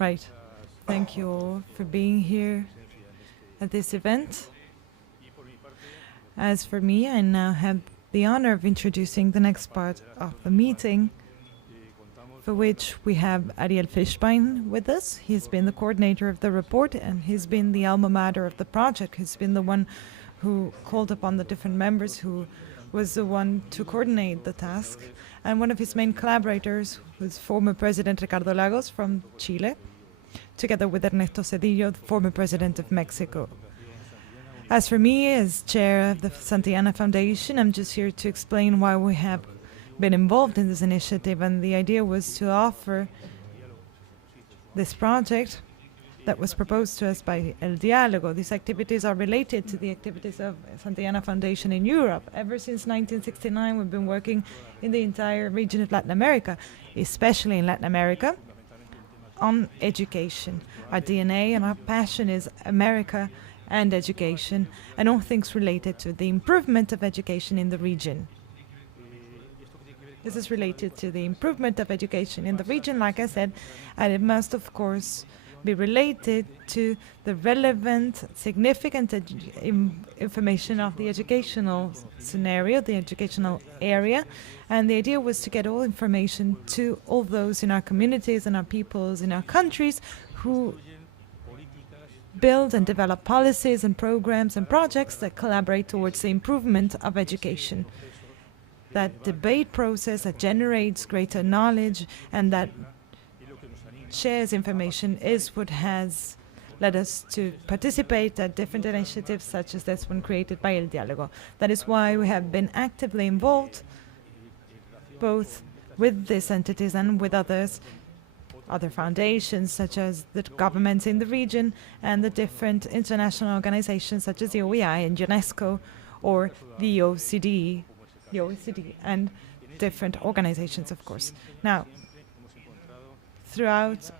Right. Thank you all for being here at this event. As for me, I now have the honor of introducing the next part of the meeting, for which we have Ariel Fischbein with us. He's been the coordinator of the report, and he's been the alma mater of the project. He's been the one who called upon the different members, who was the one to coordinate the task. And one of his main collaborators was former President Ricardo Lagos from Chile, together with Ernesto Zedillo, the former President of Mexico. As for me, as chair of the Santillana Foundation, I'm just here to explain why we have been involved in this initiative, and the idea was to offer this project that was proposed to us by El Diálogo. These activities are related to the activities of Santillana Foundation in Europe. Ever since 1969, we've been working in the entire region of Latin America, especially in Latin America, on education. Our DNA and our passion is America and education, and all things related to the improvement of education in the region. This is related to the improvement of education in the region, like I said, and it must, of course, be related to the relevant, significant information of the educational scenario, the educational area. And the idea was to get all information to all those in our communities and our peoples in our countries who build and develop policies and programs and projects that collaborate towards the improvement of education. That debate process that generates greater knowledge and that shares information is what has led us to participate at different initiatives such as this one created by El Diálogo. That is why we have been actively involved both with these entities and with other foundations such as the governments in the region and the different international organizations such as the OEI and UNESCO or the OECD and different organizations, of course. Now, throughout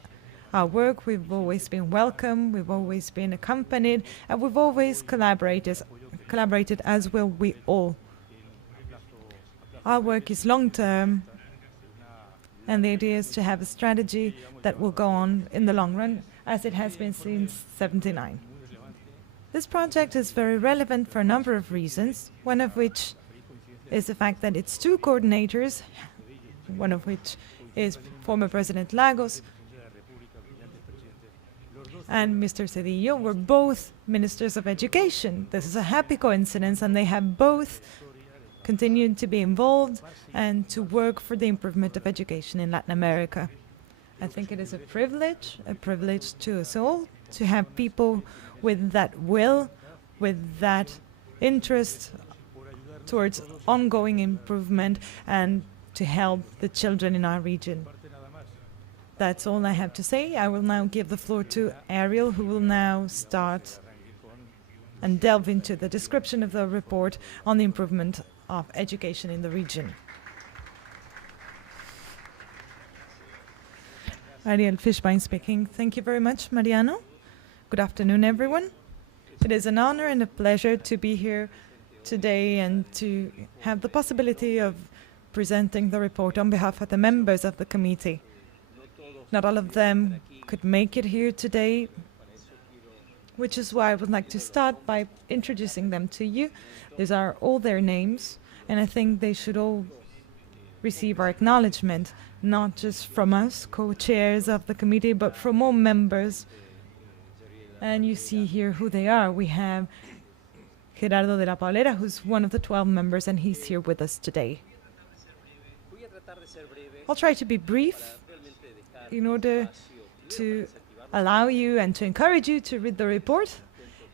our work, we've always been welcome, we've always been accompanied, and we've always collaborated as will we all. Our work is long-term, and the idea is to have a strategy that will go on in the long run, as it has been since '79. This project is very relevant for a number of reasons, one of which is the fact that it's two coordinators, one of which is former President Lagos and Mr. Zedillo were both ministers of education. This is a happy coincidence, and they have both continued to be involved and to work for the improvement of education in Latin America. I think it is a privilege to us all to have people with that will, with that interest towards ongoing improvement and to help the children in our region. That's all I have to say. I will now give the floor to Ariel, who will now start and delve into the description of the report on the improvement of education in the region. Ariel Fischbein speaking. Thank you very much, Mariano. Good afternoon, everyone. It is an honor and a pleasure to be here today and to have the possibility of presenting the report on behalf of the members of the committee. Not all of them could make it here today, which is why I would like to start by introducing them to you. These are all their names, and I think they should all receive our acknowledgement, not just from us, co-chairs of the committee, but from all members. And you see here who they are. We have Gerardo de la Paulera, who's one of the 12 members, and he's here with us today. I'll try to be brief in order to allow you and to encourage you to read the report.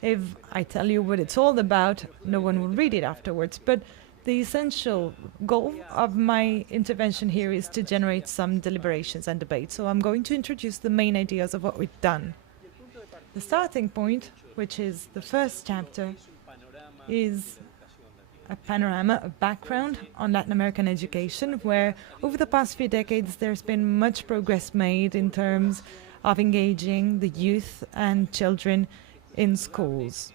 If I tell you what it's all about, no one will read it afterwards. But the essential goal of my intervention here is to generate some deliberations and debates. So I'm going to introduce the main ideas of what we've done. The starting point, which is the first chapter, is a panorama, a background on Latin American education, where over the past few decades there's been much progress made in terms of engaging the youth and children in schools.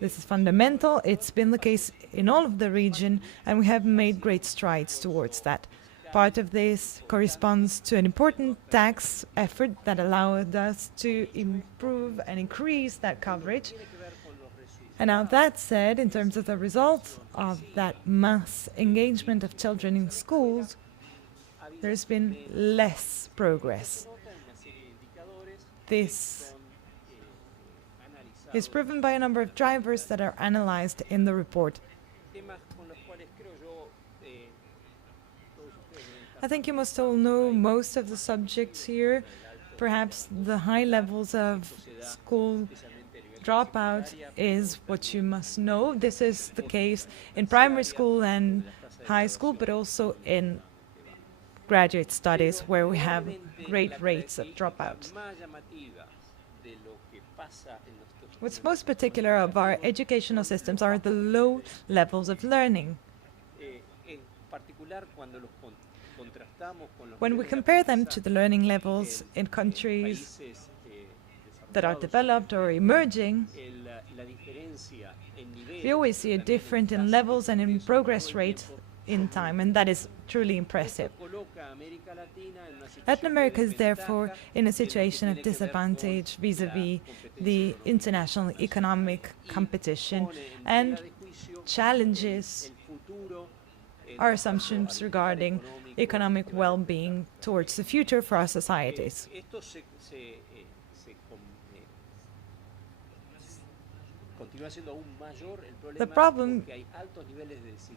This is fundamental. It's been the case in all of the region, and we have made great strides towards that. Part of this corresponds to an important tax effort that allowed us to improve and increase that coverage. And now that said, in terms of the results of that mass engagement of children in schools, there's been less progress. This is proven by a number of drivers that are analyzed in the report. I think you must all know most of the subjects here. Perhaps the high levels of school dropout is what you must know. This is the case in primary school and high school, but also in graduate studies where we have great rates of dropout. What's most particular of our educational systems are the low levels of learning. When we compare them to the learning levels in countries that are developed or emerging, we always see a difference in levels and in progress rate in time, and that is truly impressive. Latin America is therefore in a situation of disadvantage vis-à-vis the international economic competition and challenges our assumptions regarding economic well-being towards the future for our societies. The problem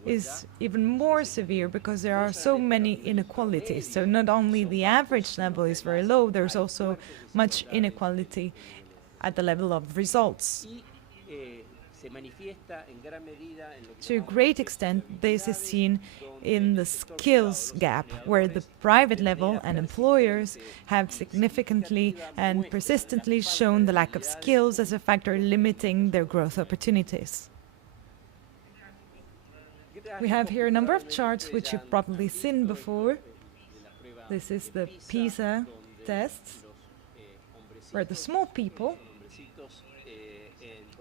is even more severe because there are so many inequalities. So not only the average level is very low, there's also much inequality at the level of results. To a great extent, this is seen in the skills gap, where the private level and employers have significantly and persistently shown the lack of skills as a factor limiting their growth opportunities. We have here a number of charts which you've probably seen before. This is the PISA tests, where the small people,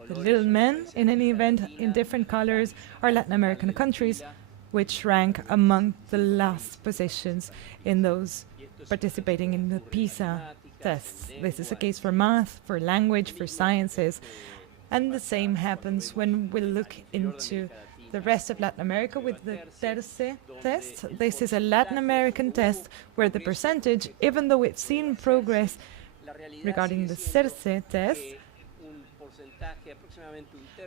the little men, in any event, in different colors, are Latin American countries, which rank among the last positions in those participating in the PISA tests. This is the case for math, for language, for sciences, and the same happens when we look into the rest of Latin America with the Terce test. This is a Latin American test where the percentage, even though we've seen progress regarding the Cerce test,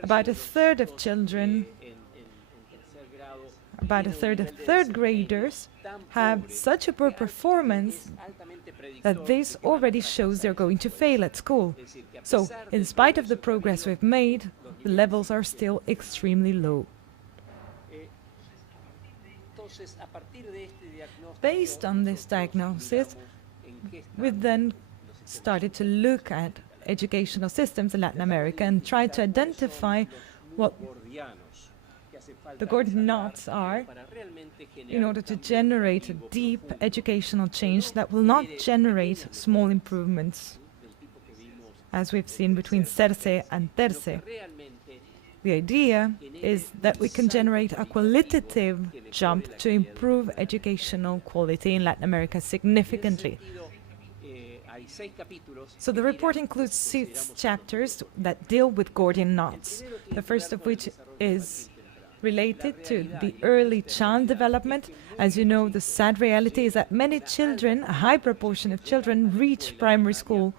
about a third of children, about a third of third graders have such a poor performance that this already shows they're going to fail at school. So, in spite of the progress we've made, the levels are still extremely low. Based on this diagnosis, we then started to look at educational systems in Latin America and try to identify what the Gordian knots are in order to generate a deep educational change that will not generate small improvements, as we've seen between Cerce and Terce. The idea is that we can generate a qualitative jump to improve educational quality in Latin America significantly. So the report includes 6 chapters that deal with Gordian knots, the first of which is related to the early child development. As you know, the sad reality is that many children, a high proportion of children, reach primary school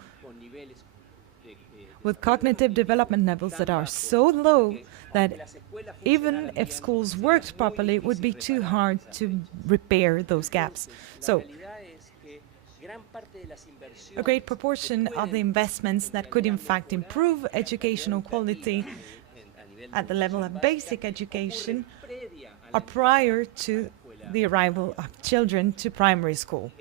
with cognitive development levels that are so low that even if schools worked properly, it would be too hard to repair those gaps. So a great proportion of the investments that could in fact improve educational quality at the level of basic education are prior to the arrival of children to primary school.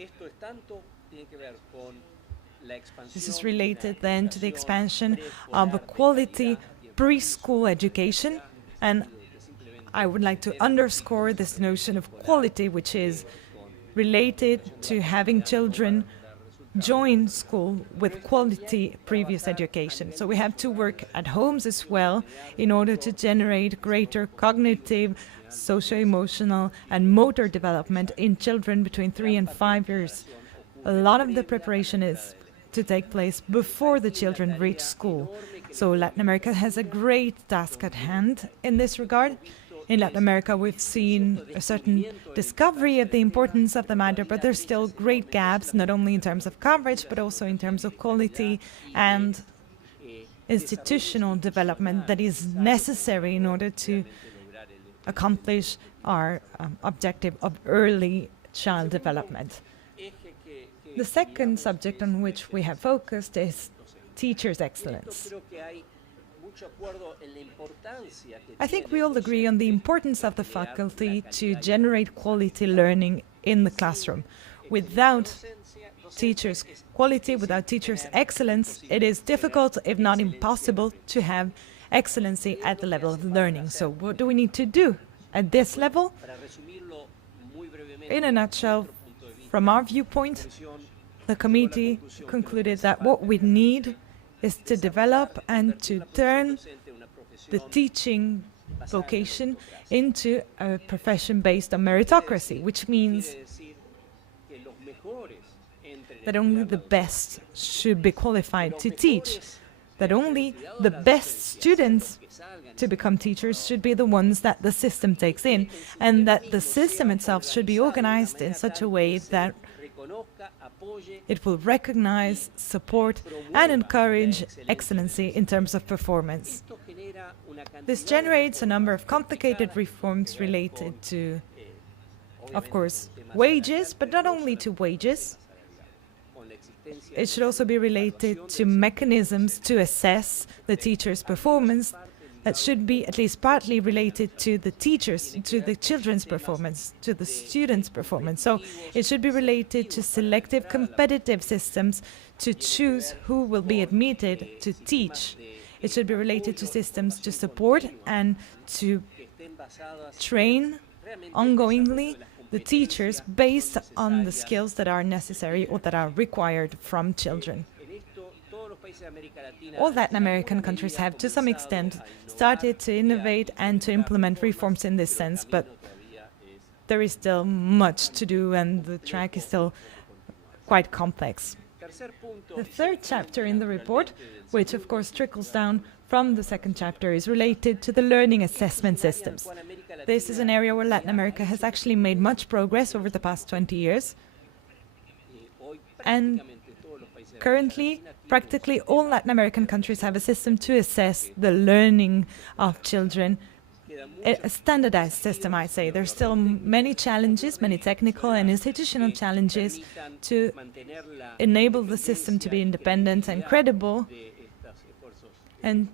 This is related then to the expansion of a quality preschool education, and I would like to underscore this notion of quality, which is related to having children join school with quality previous education. So we have to work at homes as well in order to generate greater cognitive, socio-emotional, and motor development in children between 3 and 5 years. A lot of the preparation is to take place before the children reach school. So Latin America has a great task at hand in this regard. In Latin America, we've seen a certain discovery of the importance of the matter, but there's still great gaps, not only in terms of coverage, but also in terms of quality and institutional development that is necessary in order to accomplish our objective of early child development. The second subject on which we have focused is teachers' excellence. I think we all agree on the importance of the faculty to generate quality learning in the classroom. Without teachers' quality, without teachers' excellence, it is difficult, if not impossible, to have excellency at the level of learning. So what do we need to do at this level? In a nutshell, from our viewpoint, the committee concluded that what we need is to develop and to turn the teaching vocation into a profession based on meritocracy, which means that only the best should be qualified to teach, that only the best students to become teachers should be the ones that the system takes in, and that the system itself should be organized in such a way that it will recognize, support, and encourage excellency in terms of performance. This generates a number of complicated reforms related to, of course, wages, but not only to wages. It should also be related to mechanisms to assess the teacher's performance that should be at least partly related to the teachers, to the children's performance, to the students' performance. So it should be related to selective competitive systems to choose who will be admitted to teach. It should be related to systems to support and to train ongoingly the teachers based on the skills that are necessary or that are required from children. All Latin American countries have, to some extent, started to innovate and to implement reforms in this sense, but there is still much to do and the track is still quite complex. The third chapter in the report, which of course trickles down from the second chapter, is related to the learning assessment systems. This is an area where Latin America has actually made much progress over the past 20 years. And currently, practically all Latin American countries have a system to assess the learning of children, a standardized system, I say. There's still many challenges, many technical and institutional challenges to enable the system to be independent and credible and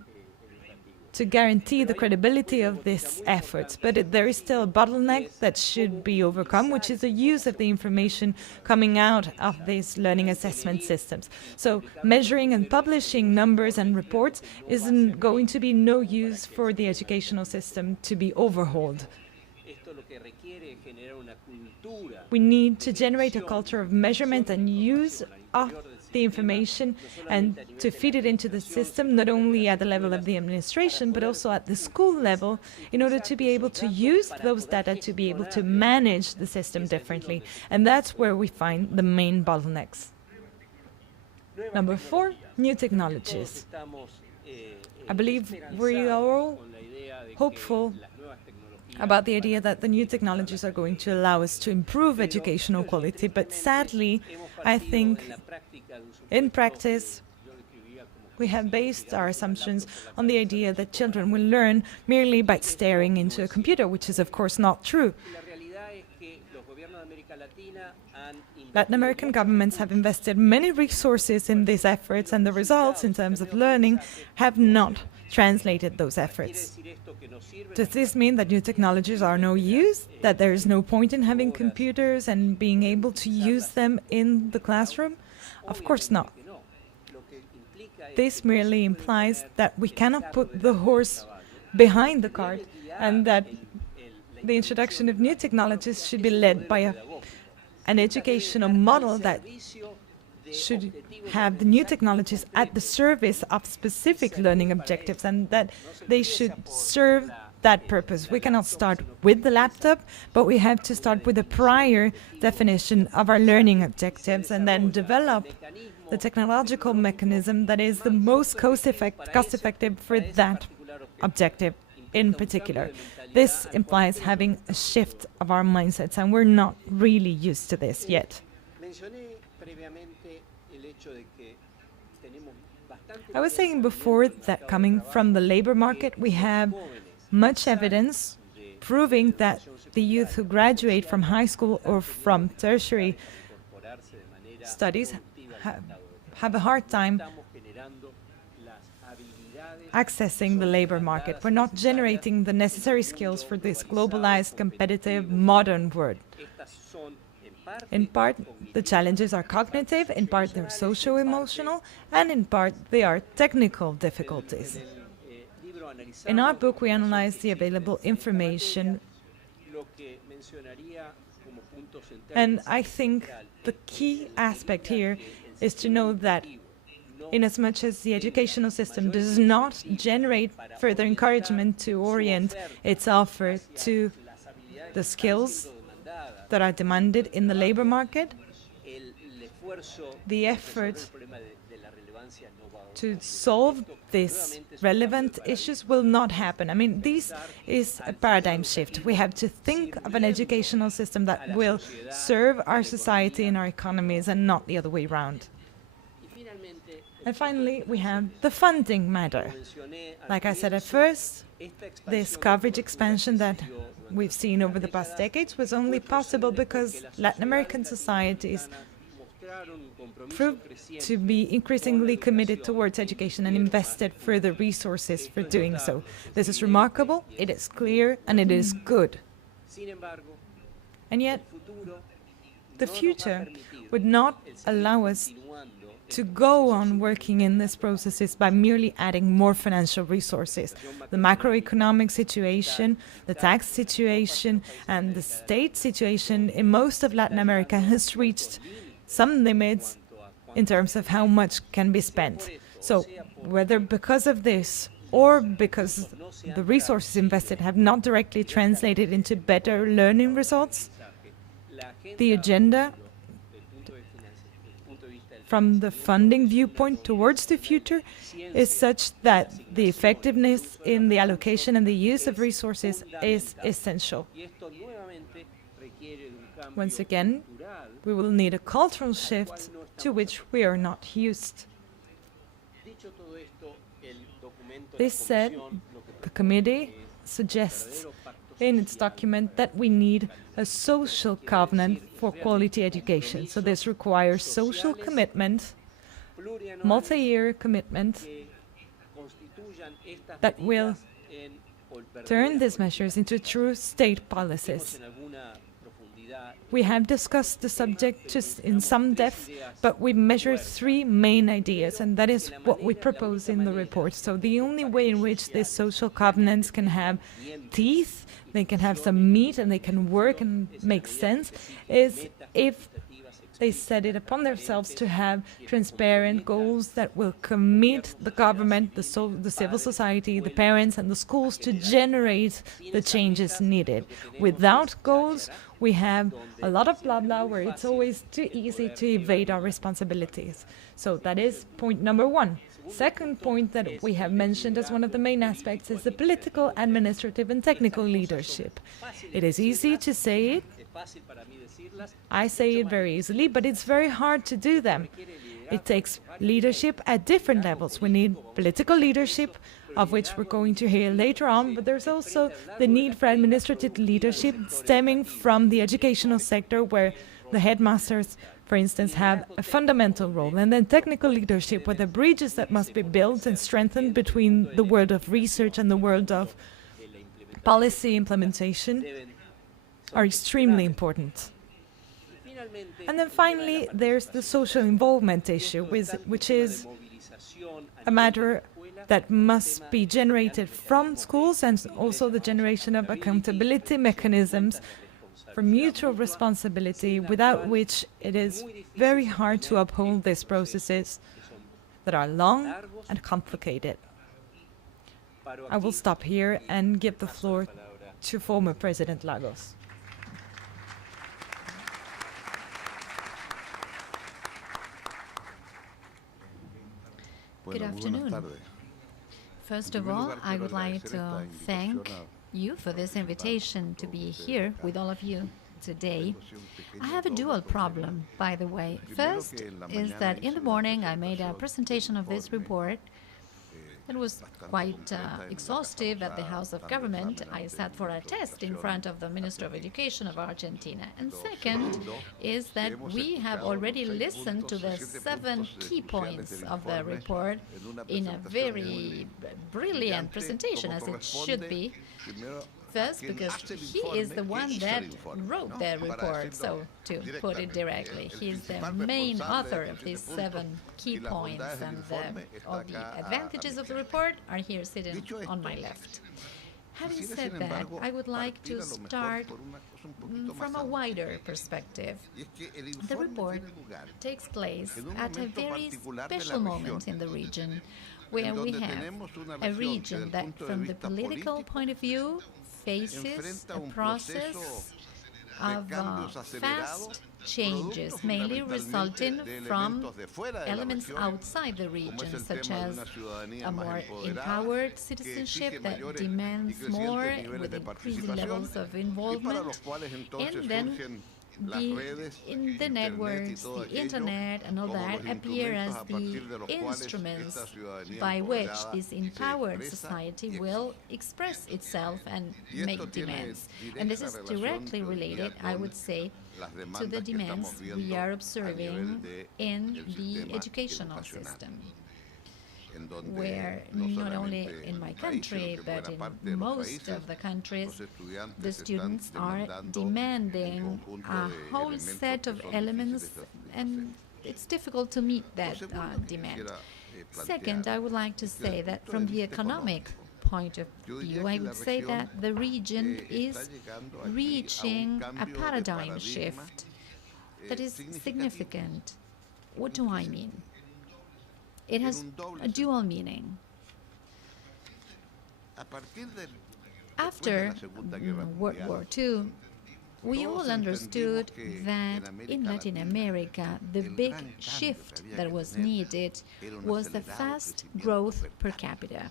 to guarantee the credibility of these efforts. But there is still a bottleneck that should be overcome, which is the use of the information coming out of these learning assessment systems. So measuring and publishing numbers and reports isn't going to be no use for the educational system to be overhauled. We need to generate a culture of measurement and use of the information and to feed it into the system, not only at the level of the administration, but also at the school level, in order to be able to use those data to be able to manage the system differently. And that's where we find the main bottlenecks. Number 4, new technologies. I believe we are all hopeful about the idea that the new technologies are going to allow us to improve educational quality, but sadly, I think in practice, we have based our assumptions on the idea that children will learn merely by staring into a computer, which is of course not true. Latin American governments have invested many resources in these efforts, and the results in terms of learning have not translated those efforts. Does this mean that new technologies are no use, that there is no point in having computers and being able to use them in the classroom? Of course not. This merely implies that we cannot put the horse behind the cart, and that the introduction of new technologies should be led by an educational model that should have the new technologies at the service of specific learning objectives, and that they should serve that purpose. We cannot start with the laptop, but we have to start with a prior definition of our learning objectives and then develop the technological mechanism that is the most cost-effective for that objective in particular. This implies having a shift of our mindsets, and we're not really used to this yet. I was saying before that coming from the labor market, we have much evidence proving that the youth who graduate from high school or from tertiary studies have a hard time accessing the labor market. We're not generating the necessary skills for this globalized, competitive, modern world. In part, the challenges are cognitive, in part they're socio-emotional, and in part they are technical difficulties. In our book, we analyze the available information, and I think the key aspect here is to know that inasmuch as the educational system does not generate further encouragement to orient its offer to the skills that are demanded in the labor market, the effort to solve these relevant issues will not happen. I mean, this is a paradigm shift. We have to think of an educational system that will serve our society and our economies and not the other way around. And finally, we have the funding matter. Like I said at first, this coverage expansion that we've seen over the past decades was only possible because Latin American societies proved to be increasingly committed towards education and invested further resources for doing so. This is remarkable, it is clear, and it is good. And yet, the future would not allow us to go on working in these processes by merely adding more financial resources. The macroeconomic situation, the tax situation, and the state situation in most of Latin America has reached some limits in terms of how much can be spent. So whether because of this or because the resources invested have not directly translated into better learning results, the agenda from the funding viewpoint towards the future is such that the effectiveness in the allocation and the use of resources is essential. Once again, we will need a cultural shift to which we are not used. This said, the committee suggests in its document that we need a social covenant for quality education. So this requires social commitment, multi-year commitment that will turn these measures into true state policies. We have discussed the subject just in some depth, but we measure three main ideas, and that is what we propose in the report. So the only way in which these social covenants can have teeth, they can have some meat, and they can work and make sense, is if they set it upon themselves to have transparent goals that will commit the government, the civil society, the parents, and the schools to generate the changes needed. Without goals, we have a lot of blah blah where it's always too easy to evade our responsibilities. So that is point number one. Second point that we have mentioned as one of the main aspects is the political, administrative, and technical leadership. It is easy to say it. I say it very easily, but it's very hard to do them. It takes leadership at different levels. We need political leadership, of which we're going to hear later on, but there's also the need for administrative leadership stemming from the educational sector, where the headmasters, for instance, have a fundamental role. And then technical leadership, where the bridges that must be built and strengthened between the world of research and the world of policy implementation are extremely important. And then finally, there's the social involvement issue, which is a matter that must be generated from schools, and also the generation of accountability mechanisms for mutual responsibility, without which it is very hard to uphold these processes that are long and complicated. I will stop here and give the floor to former President Lagos. Good afternoon. First of all, I would like to thank you for this invitation to be here with all of you today. I have a dual problem, by the way. First is that in the morning I made a presentation of this report. It was quite exhaustive at the House of Government. I sat for a test in front of the Minister of Education of Argentina. And second is that we have already listened to the 7 key points of the report in a very brilliant presentation, as it should be. First, because he is the one that wrote the report, so to put it directly, he is the main author of these 7 key points, and all the advantages of the report are here sitting on my left. Having said that, I would like to start from a wider perspective. The report takes place at a very special moment in the region, where we have a region that, from the political point of view, faces a process of fast changes, mainly resulting from elements outside the region, such as a more empowered citizenship that demands more with increasing levels of involvement, and then in the networks, the internet and all that appear as the instruments by which this empowered society will express itself and make demands. And this is directly related, I would say, to the demands we are observing in the educational system, where not only in my country, but in most of the countries, the students are demanding a whole set of elements, and it's difficult to meet that demand. Second, I would like to say that from the economic point of view, I would say that the region is reaching a paradigm shift that is significant. What do I mean? It has a dual meaning. After World War II, we all understood that in Latin America, the big shift that was needed was the fast growth per capita.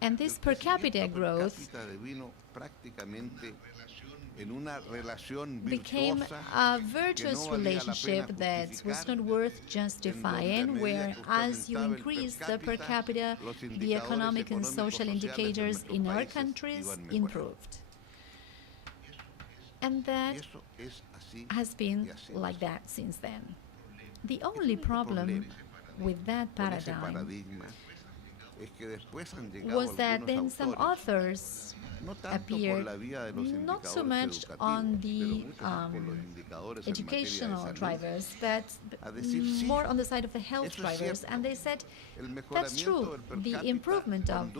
And this per capita growth became a virtuous relationship that was not worth justifying, where as you increase the per capita, the economic and social indicators in our countries improved. And that has been like that since then. The only problem with that paradigm was that then some authors appeared not so much on the educational drivers, but more on the side of the health drivers. And they said, that's true, the improvement of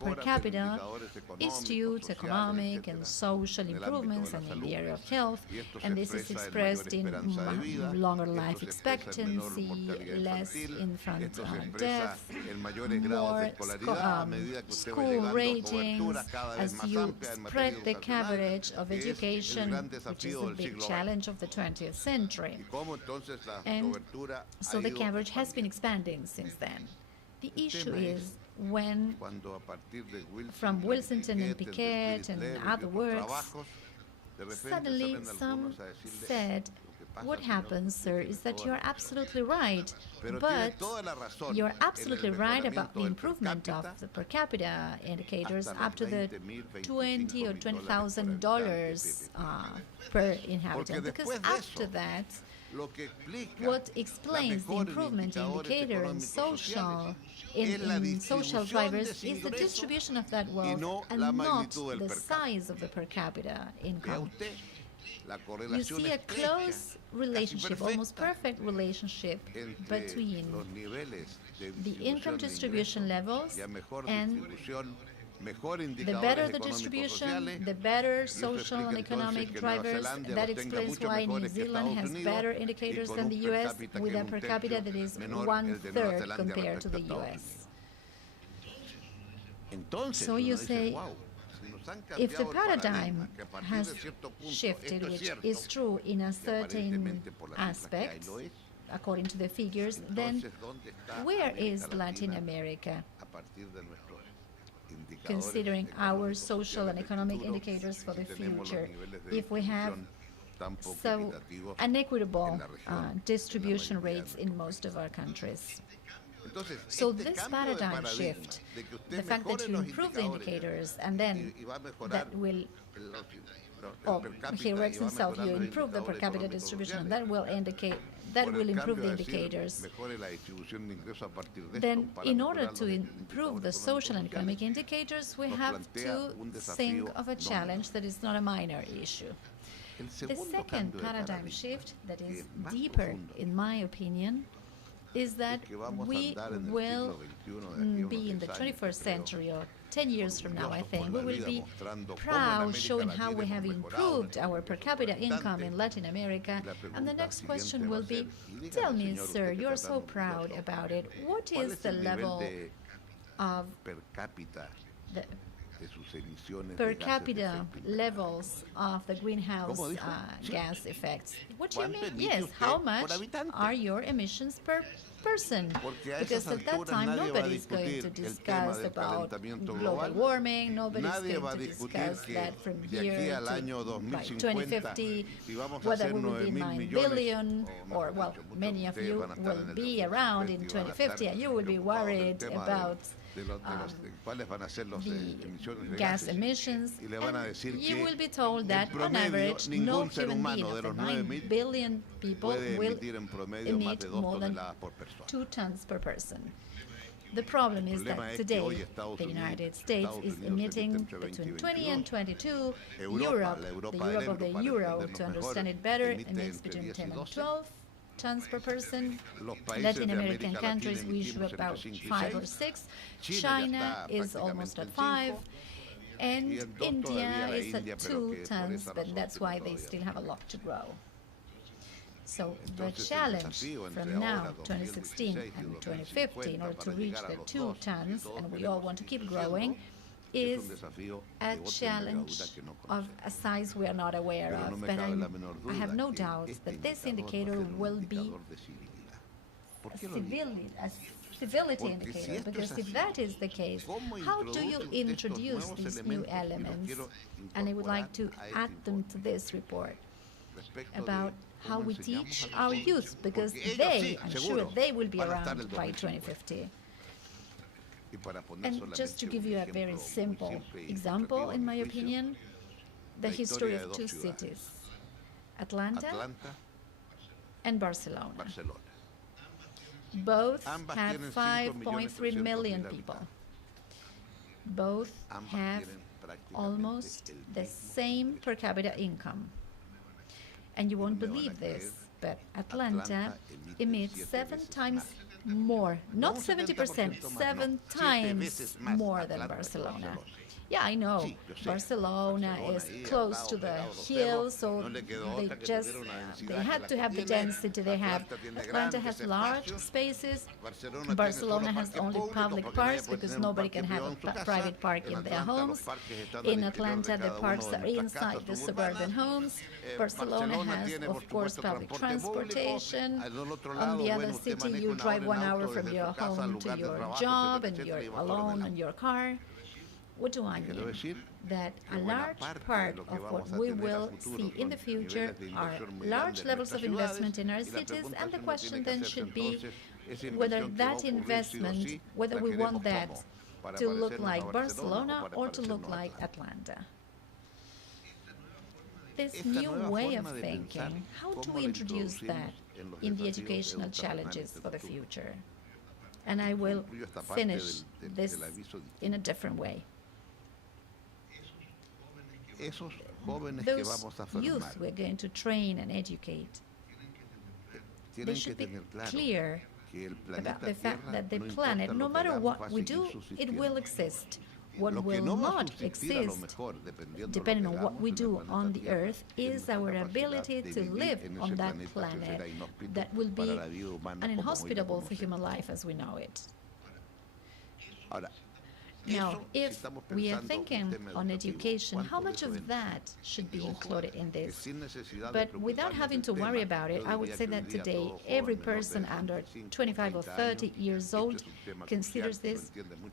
per capita is due to economic and social improvements and in the area of health, and this is expressed in longer life expectancy, less infant death, more school ratings, as you spread the coverage of education, which is the big challenge of the 20th century. And so the coverage has been expanding since then. The issue is when, from Wilsonton and Piquet and other works, suddenly some said, what happens, sir, is that you're absolutely right, but you're absolutely right about the improvement of the per capita indicators up to the $20,000 or $20,000 per inhabitant, because after that, what explains the improvement indicator in social drivers is the distribution of that wealth and not the size of the per capita income. You see a close relationship, almost perfect relationship, between the income distribution levels and The better the distribution, the better social and economic drivers. That explains why New Zealand has better indicators than the U.S. with a per capita that is 1/3 compared to the U.S. So you say, if the paradigm has shifted, which is true in a certain aspect, according to the figures, then where is Latin America, considering our social and economic indicators for the future, if we have so unequitable distribution rates in most of our countries? So this paradigm shift, the fact that you improve the indicators and then that will, he works himself, you improve the per capita distribution, and that will improve the indicators. Then in order to improve the social and economic indicators, we have to think of a challenge that is not a minor issue. The second paradigm shift that is deeper, in my opinion, is that we will be in the 21st century, or 10 years from now, I think, we will be proud showing how we have improved our per capita income in Latin America. And the next question will be, tell me, sir, you're so proud about it, what is the level of the per capita levels of the greenhouse gas effects? What do you mean? Yes, how much are your emissions per person? Because at that time, nobody's going to discuss about global warming, nobody's going to discuss that from here to by 2050, whether we will be 9 billion, or, well, many of you will be around in 2050, and you will be worried about the gas emissions, and you will be told that on average no human being of the 9 billion people will emit more than 2 tons per person. The problem is that today the United States is emitting between 20 and 22. Europe, the Europe of the euro, to understand it better, emits between 10 and 12 tons per person. Latin American countries, we issue about 5 or 6. China is almost at 5. And India is at 2 tons, but that's why they still have a lot to grow. So the challenge from now, 2016 and 2050, in order to reach the 2 tons, and we all want to keep growing, is a challenge of a size we are not aware of. But I have no doubt that this indicator will be a civility indicator, because if that is the case, how do you introduce these new elements? And I would like to add them to this report about how we teach our youth, because they, I'm sure they will be around by 2050. And just to give you a very simple example, in my opinion, the history of 2 cities, Atlanta and Barcelona. Both had 5.3 million people. Both have almost the same per capita income. And you won't believe this, but Atlanta emits 7 times more, not 70%, 7 times more than Barcelona. Yeah, I know. Barcelona is close to the hill, so they had to have the density they have. Atlanta has large spaces. Barcelona has only public parks because nobody can have a private park in their homes. In Atlanta, the parks are inside the suburban homes. Barcelona has, of course, public transportation. On the other city, you drive 1 hour from your home to your job, and you're alone in your car. What do I mean? That a large part of what we will see in the future are large levels of investment in our cities, and the question then should be whether that investment, whether we want that to look like Barcelona or to look like Atlanta. This new way of thinking, how do we introduce that in the educational challenges for the future? And I will finish this in a different way. Those youth we're going to train and educate, they should be clear about the fact that the planet, no matter what we do, it will exist. what will not exist, depending on what we do on the earth, is our ability to live on that planet that will be uninhospitable for human life as we know it. Now, if we are thinking on education, how much of that should be included in this? But without having to worry about it, I would say that today every person under 25 or 30 years old considers this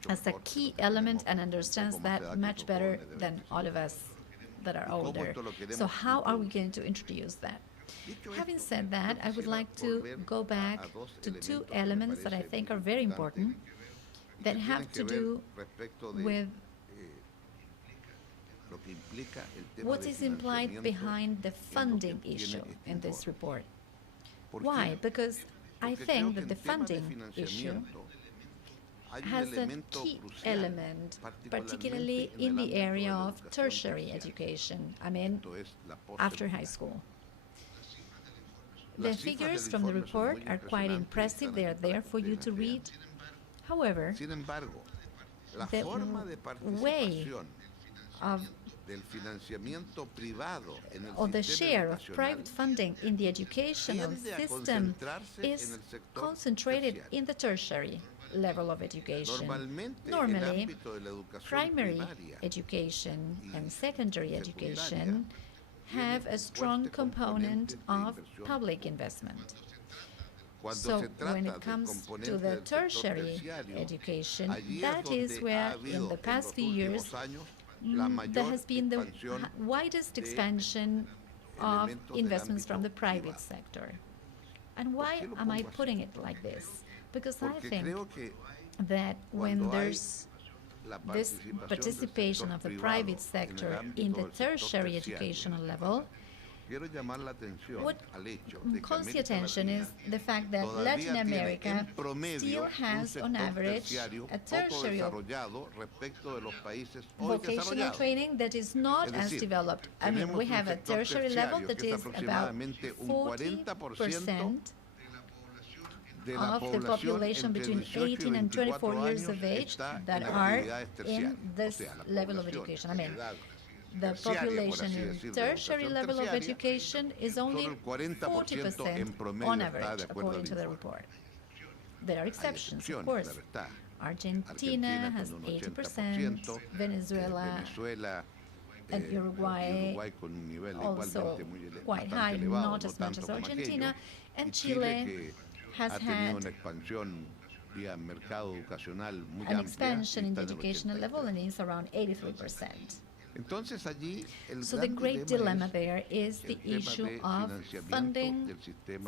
as a key element and understands that much better than all of us that are older. So how are we going to introduce that? Having said that, I would like to go back to two elements that I think are very important that have to do with what is implied behind the funding issue in this report. Why? Because I think that the funding issue has a key element, particularly in the area of tertiary education, I mean, after high school. The figures from the report are quite impressive. They are there for you to read. However, the way of the share of private funding in the educational system is concentrated in the tertiary level of education. Normally, primary education and secondary education have a strong component of public investment. So when it comes to the tertiary education, that is where in the past few years there has been the widest expansion of investments from the private sector. And why am I putting it like this? Because I think that when there's this participation of the private sector in the tertiary educational level, what calls the attention is the fact that Latin America still has, on average, a tertiary vocational training that is not as developed. I mean, we have a tertiary level that is about 40% of the population between 18 and 24 years of age that are in this level of education. I mean, the population in tertiary level of education is only 40% on average, according to the report. There are exceptions, of course. Argentina has 80%, Venezuela and Uruguay also quite high, not as much as Argentina, and Chile has had an expansion in the educational level and is around 83%. So the great dilemma there is the issue of funding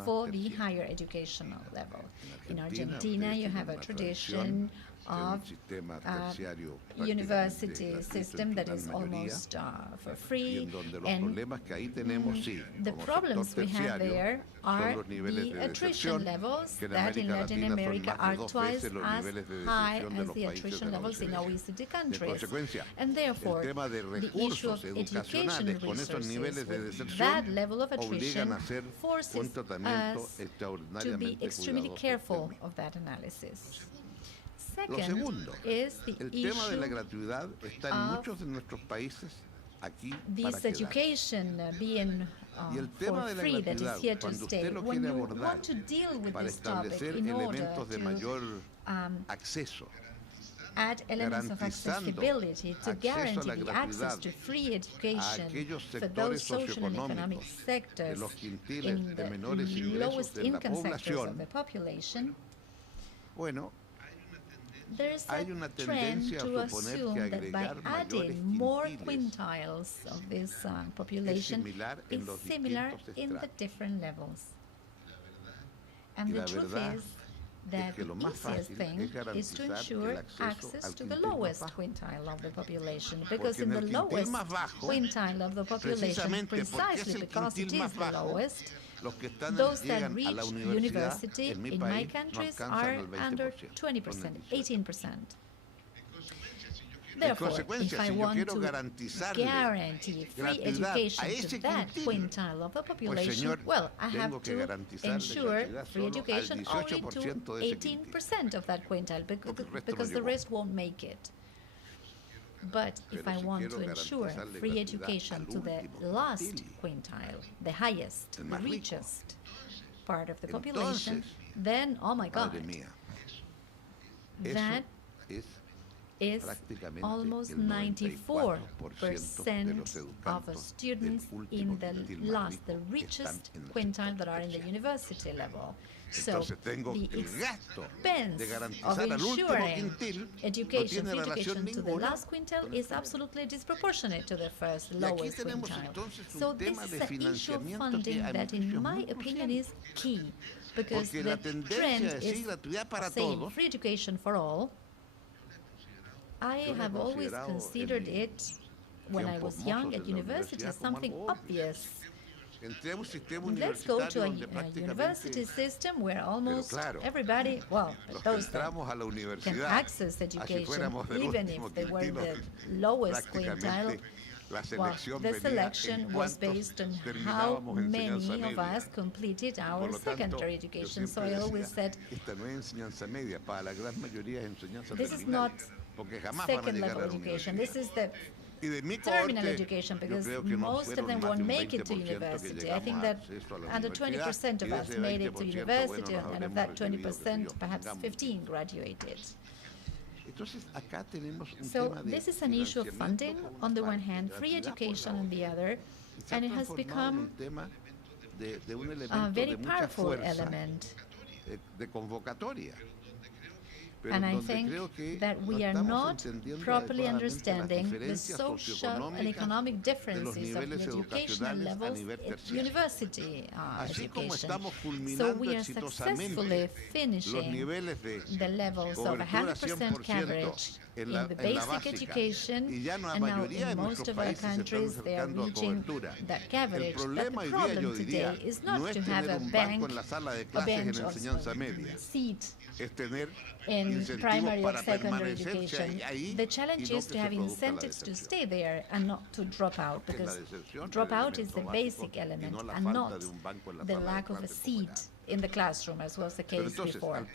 for the higher educational level. In Argentina, you have a tradition of university system that is almost for free, and the problems we have there are the attrition levels that in Latin America are twice as high as the attrition levels in OECD countries. And therefore, the issue of education resources with that level of attrition forces us to be extremely careful of that analysis. Second is the issue of this education being for free that is here to stay. When you want to deal with this topic in order to add elements of accessibility, to guarantee the access to free education for those social and economic sectors in the lowest income sectors of the population, there is a trend to assume that by adding more quintiles of this population is similar in the different levels. And the truth is that the easiest thing is to ensure access to the lowest quintile of the population, because in the lowest quintile of the population, precisely because it is the lowest, those that reach university in my countries are under 20%, 18%. Therefore, if I want to guarantee free education to that quintile of the population, well, I have to ensure free education only to 18% of that quintile, because the rest won't make it. But if I want to ensure free education to the last quintile, the highest, the richest part of the population, then, oh my God, that is almost 94% of students in the last, the richest quintile that are in the university level. So the expense of ensuring education, free education to the last quintile is absolutely disproportionate to the first, lowest quintile. So this is an issue of funding that, in my opinion, is key, because the trend is saying free education for all. I have always considered it, when I was young at university, as something obvious. Let's go to a university system where almost everybody, well, those that can access education, even if they were in the lowest quintile, well, the selection was based on how many of us completed our secondary education. So I always said, this is not second level education, this is the terminal education, because most of them won't make it to university. I think that under 20% of us made it to university, and of that 20%, perhaps 15 graduated. So this is an issue of funding on the one hand, free education on the other, and it has become a very powerful element. And I think that we are not properly understanding the social and economic differences of the educational levels at university education. So we are successfully finishing the levels of 100% coverage in the basic education, and now in most of our countries they are reaching that coverage. But the problem today is not to have a bench or seat in primary or secondary education. The challenge is to have incentives to stay there and not to drop out, because dropout is the basic element and not the lack of a seat in the classroom, as was the case before.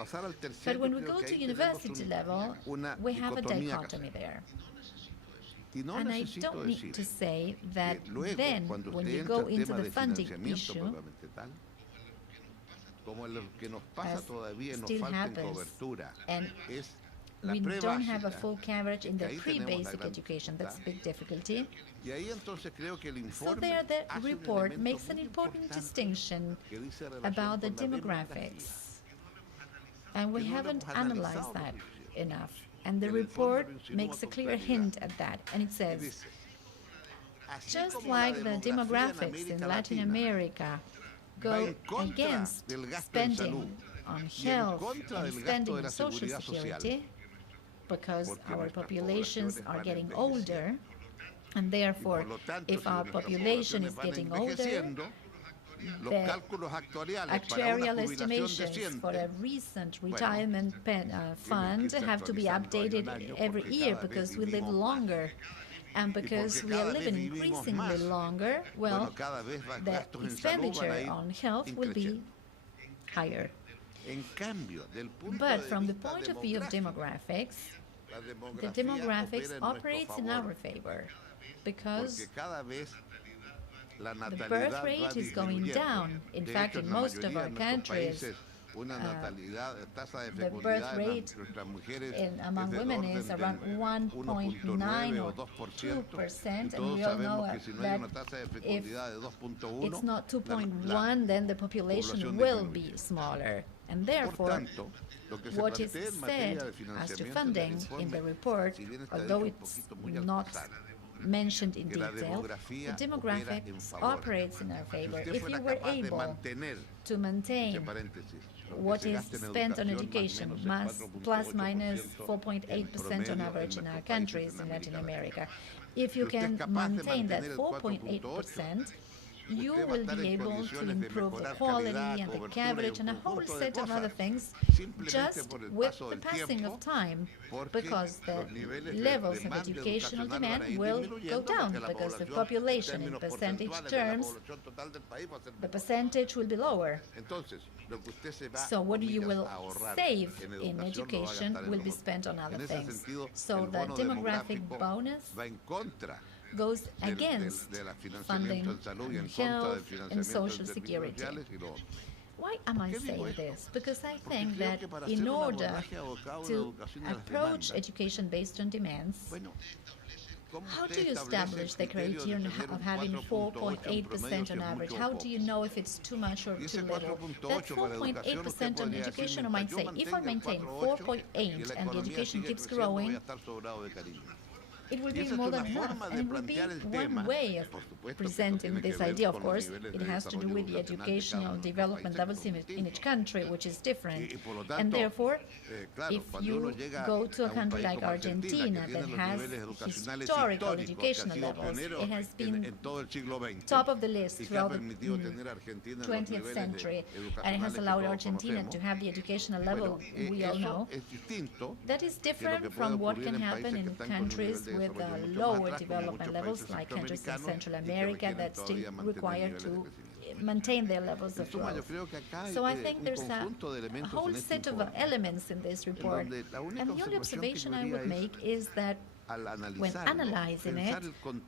But when we go to university level, we have a dichotomy there. And I don't need to say that then, when you go into the funding issue, as still happens, and we don't have a full coverage in the pre-basic education. That's a big difficulty. So there the report makes an important distinction about the demographics, and we haven't analyzed that enough. And the report makes a clear hint at that, and it says, just like the demographics in Latin America go against spending on health and spending on social security, because our populations are getting older, and therefore, if our population is getting older, the actuarial estimations for a recent retirement fund have to be updated every year, because we live longer. And because we are living increasingly longer, well, the expenditure on health will be higher. But from the point of view of demographics, the demographics operates in our favor, because the birth rate is going down. In fact, in most of our countries, the birth rate among women is around 1.9 or 2%, and we all know that if it's not 2.1, then the population will be smaller. And therefore, what is said as to funding in the report, although it's not mentioned in detail, the demographics operates in our favor. If we were able to maintain what is spent on education, plus minus 4.8% on average in our countries in Latin America, if you can maintain that 4.8%, you will be able to improve the quality and the coverage and a whole set of other things just with the passing of time, because the levels of educational demand will go down because the population in percentage terms, the percentage will be lower. So what you will save in education will be spent on other things. So the demographic bonus goes against funding on health and social security. Why am I saying this? Because I think that in order to approach education based on demands, how do you establish the criterion of having 4.8% on average? How do you know if it's too much or too little? That 4.8% on education, I might say, if I maintain 4.8 and the education keeps growing, it will be more than enough, and it will be one way of presenting this idea. Of course, it has to do with the educational development levels in each country, which is different. And therefore, if you go to a country like Argentina that has historical educational levels, it has been top of the list throughout the 20th century, and it has allowed Argentina to have the educational level we all know. That is different from what can happen in countries with lower development levels, like countries in Central America that still require to maintain their levels of growth. So I think there's a whole set of elements in this report. And the only observation I would make is that when analyzing it,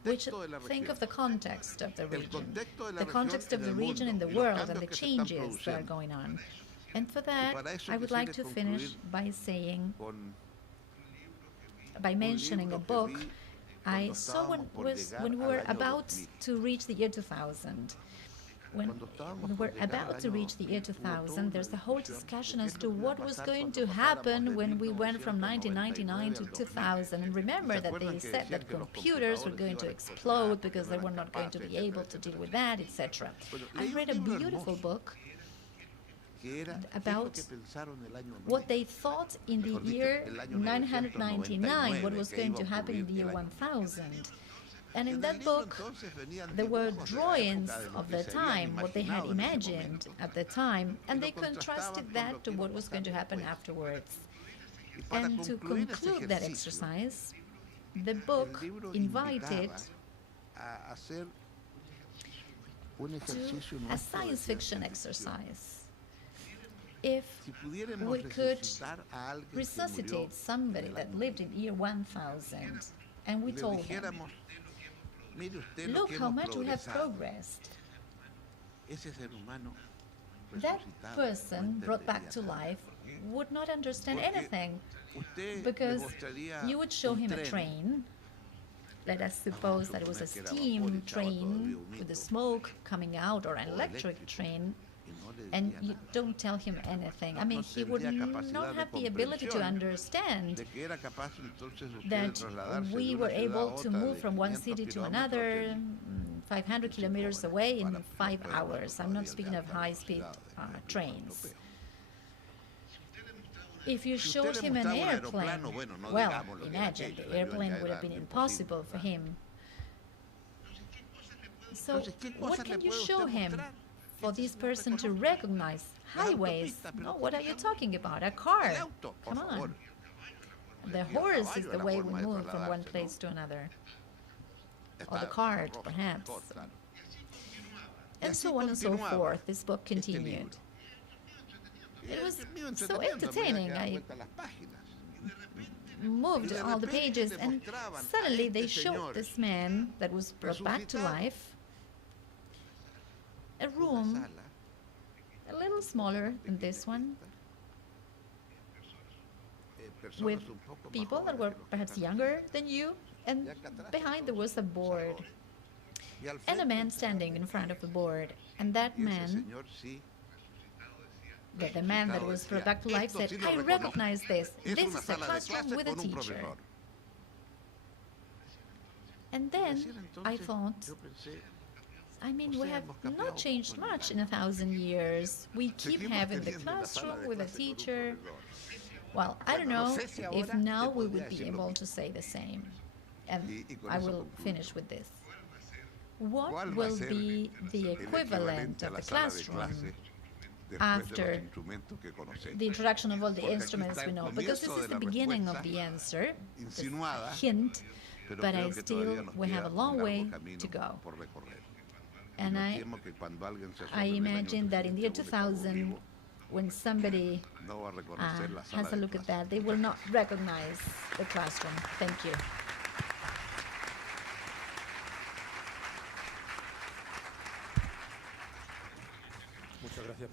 we should think of the context of the region, the context of the region in the world and the changes that are going on. And for that, I would like to finish by mentioning a book I saw when we were about to reach the year 2000. When we were about to reach the year 2000, there's a whole discussion as to what was going to happen when we went from 1999 to 2000. And remember that they said that computers were going to explode because they were not going to be able to deal with that, etc. I read a beautiful book about what they thought in the year 999, what was going to happen in the year 1000. And in that book, there were drawings of the time, what they had imagined at the time, and they contrasted that to what was going to happen afterwards. And to conclude that exercise, the book invited to a science fiction exercise. If we could resuscitate somebody that lived in year 1000, and we told him, look how much we have progressed, that person brought back to life would not understand anything, because you would show him a train. Let us suppose that it was a steam train with the smoke coming out, or an electric train, and you don't tell him anything. I mean, he would not have the ability to understand that we were able to move from one city to another 500 kilometers away in 5 hours. I'm not speaking of high-speed trains. If you showed him an airplane, well, imagine, the airplane would have been impossible for him. So what can you show him for this person to recognize? Highways? No, what are you talking about? A car? Come on. The horse is the way we move from one place to another. Or the cart, perhaps. And so on and so forth. This book continued. It was so entertaining. I moved all the pages, and suddenly they showed this man that was brought back to life, a room a little smaller than this one, with people that were perhaps younger than you, and behind there was a board, and a man standing in front of the board. And that man, the man that was brought back to life, said, I recognize this. This is a classroom with a teacher. And then I thought, I mean, we have not changed much in 1,000 years. We keep having the classroom with a teacher. Well, I don't know if now we would be able to say the same. And I will finish with this. what will be the equivalent of the classroom after the introduction of all the instruments we know? Because this is the beginning of the answer, this hint, but we have a long way to go. And I imagine that in the year 2000, when somebody has a look at that, they will not recognize the classroom. Thank you.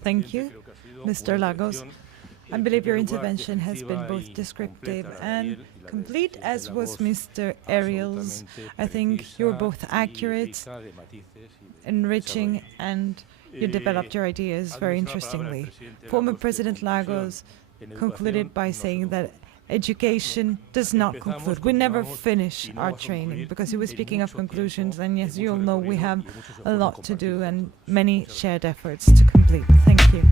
Thank you, Mr. Lagos. I believe your intervention has been both descriptive and complete, as was Mr. Ariel's. I think you were both accurate, enriching, and you developed your ideas very interestingly. Former President Lagos concluded by saying that education does not conclude. We never finish our training, because he was speaking of conclusions, and as you all know, we have a lot to do and many shared efforts to complete. Thank you.